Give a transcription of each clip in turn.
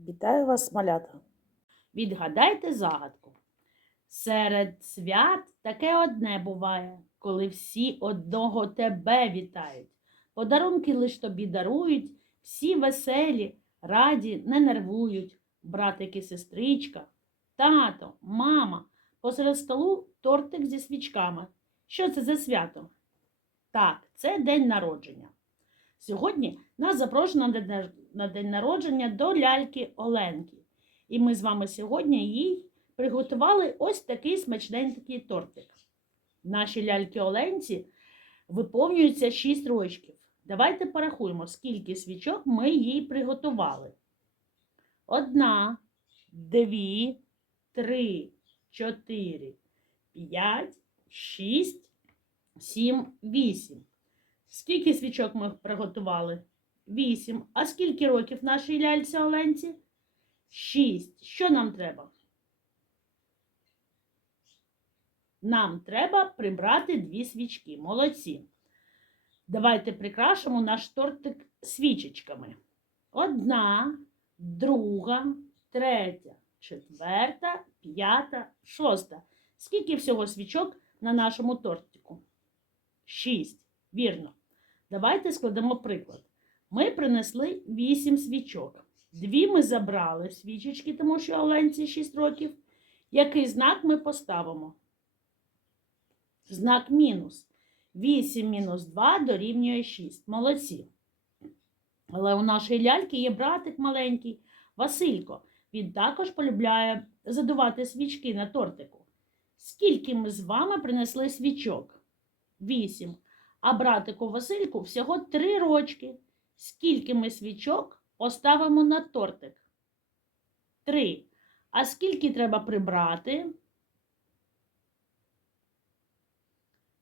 Вітаю вас, малята! Відгадайте загадку. Серед свят таке одне буває, коли всі одного тебе вітають. Подарунки лиш тобі дарують, всі веселі, раді, не нервують. Братик і сестричка, тато, мама, посеред столу тортик зі свічками. Що це за свято? Так, це день народження. Сьогодні нас запрошено на день- народження до ляльки Оленки. І ми з вами сьогодні їй приготували ось такий смачненький тортик. Наші ляльки Оленці виповнюються 6 рочків. Давайте порахуємо, скільки свічок ми їй приготували. Одна, дві, три, чотири, п'ять, шість, сім, вісім. Скільки свічок ми приготували? Вісім. А скільки років нашій ляльці Оленці? Шість. Що нам треба? Нам треба прибрати дві свічки. Молодці. Давайте прикрашимо наш тортик свічечками. Одна, друга, третя, четверта, п'ята, шоста. Скільки всього свічок на нашому тортику? Шість. Вірно. Давайте складемо приклад. Ми принесли вісім свічок. Дві ми забрали свічечки, тому що Оленці 6 років. Який знак ми поставимо? Знак мінус. 8 мінус 2 дорівнює 6. Молодці. Але у нашої ляльки є братик маленький, Василько. Він також полюбляє задувати свічки на тортику. Скільки ми з вами принесли свічок? 8. А братику Васильку всього 3 рочки. Скільки ми свічок поставимо на тортик? 3. А скільки треба прибрати?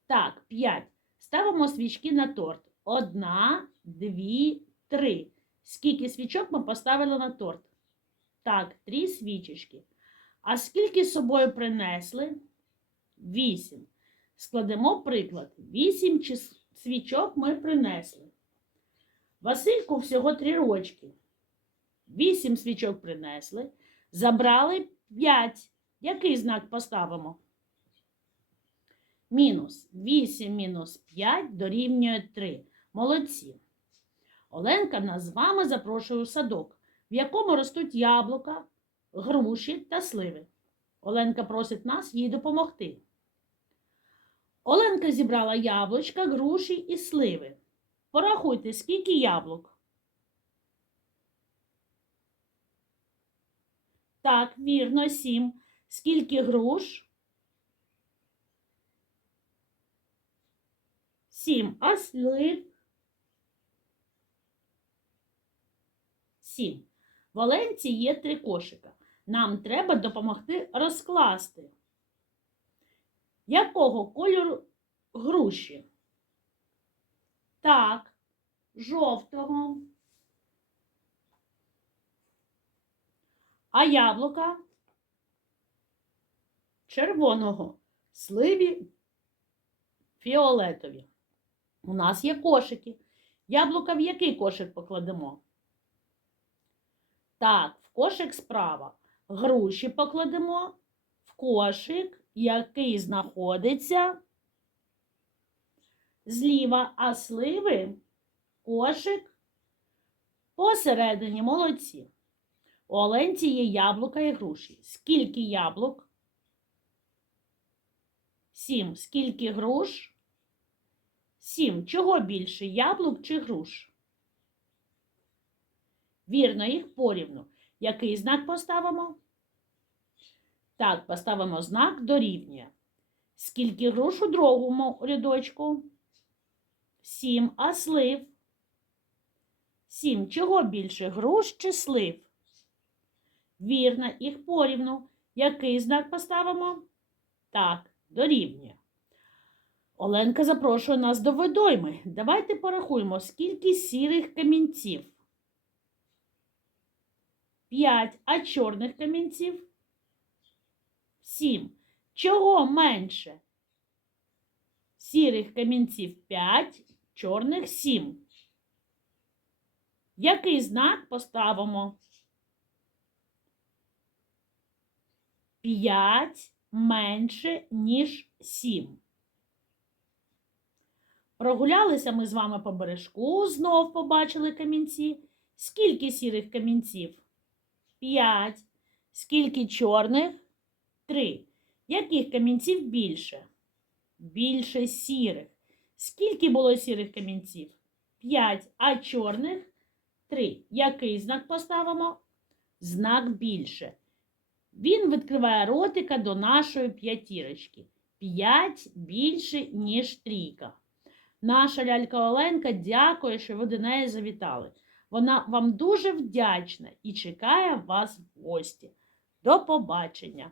Так, 5. Ставимо свічки на торт. Одна, дві, три. Скільки свічок ми поставили на торт? Так, три свічечки. А скільки з собою принесли? Вісім. Складемо приклад. Вісім свічок ми принесли. Васильку всього три рочки. Вісім свічок принесли. Забрали п'ять. Який знак поставимо? Мінус. 8 мінус 5 дорівнює 3. Молодці. Оленка нас з вами запрошує у садок, в якому ростуть яблука, груші та сливи. Оленка просить нас їй допомогти. Оленка зібрала яблучка, груші і сливи. Порахуйте, скільки яблук. Так, вірно, сім. Скільки груш? Сім. А слив? Сім. В Оленці є три кошика. Нам треба допомогти розкласти. Якого кольору груші? Так, жовтого. А яблука? Червоного. Сливі фіолетові. У нас є кошики. Яблука в який кошик покладемо? Так, в кошик справа. Груші покладемо кошик, який знаходиться зліва, а сливи кошик посередині молодці. У Оленці є яблука і груші. Скільки яблук? Сім. Скільки груш? Сім. Чого більше? Яблук чи груш? Вірно, їх порівну. Який знак поставимо? Так, поставимо знак дорівнює. Скільки груш у другому рядочку? Сім. А слив? Сім. Чого більше? Груш чи слив? Вірно, їх порівну. Який знак поставимо? Так, дорівнює. Оленка запрошує нас до водойми. Давайте порахуємо, скільки сірих камінців. П'ять. А чорних камінців? Сім. Чого менше? Сірих камінців 5, чорних 7. Який знак поставимо? 5 менше, ніж 7. Прогулялися ми з вами по бережку, знов побачили камінці. Скільки сірих камінців? 5. Скільки чорних? 3. Яких камінців більше? Більше сірих. Скільки було сірих камінців? 5. А чорних? 3. Який знак поставимо? Знак більше. Він відкриває ротика до нашої п'ятірочки. 5 більше, ніж трійка. Наша лялька Оленка дякує, що ви до неї завітали. Вона вам дуже вдячна і чекає вас в гості. До побачення!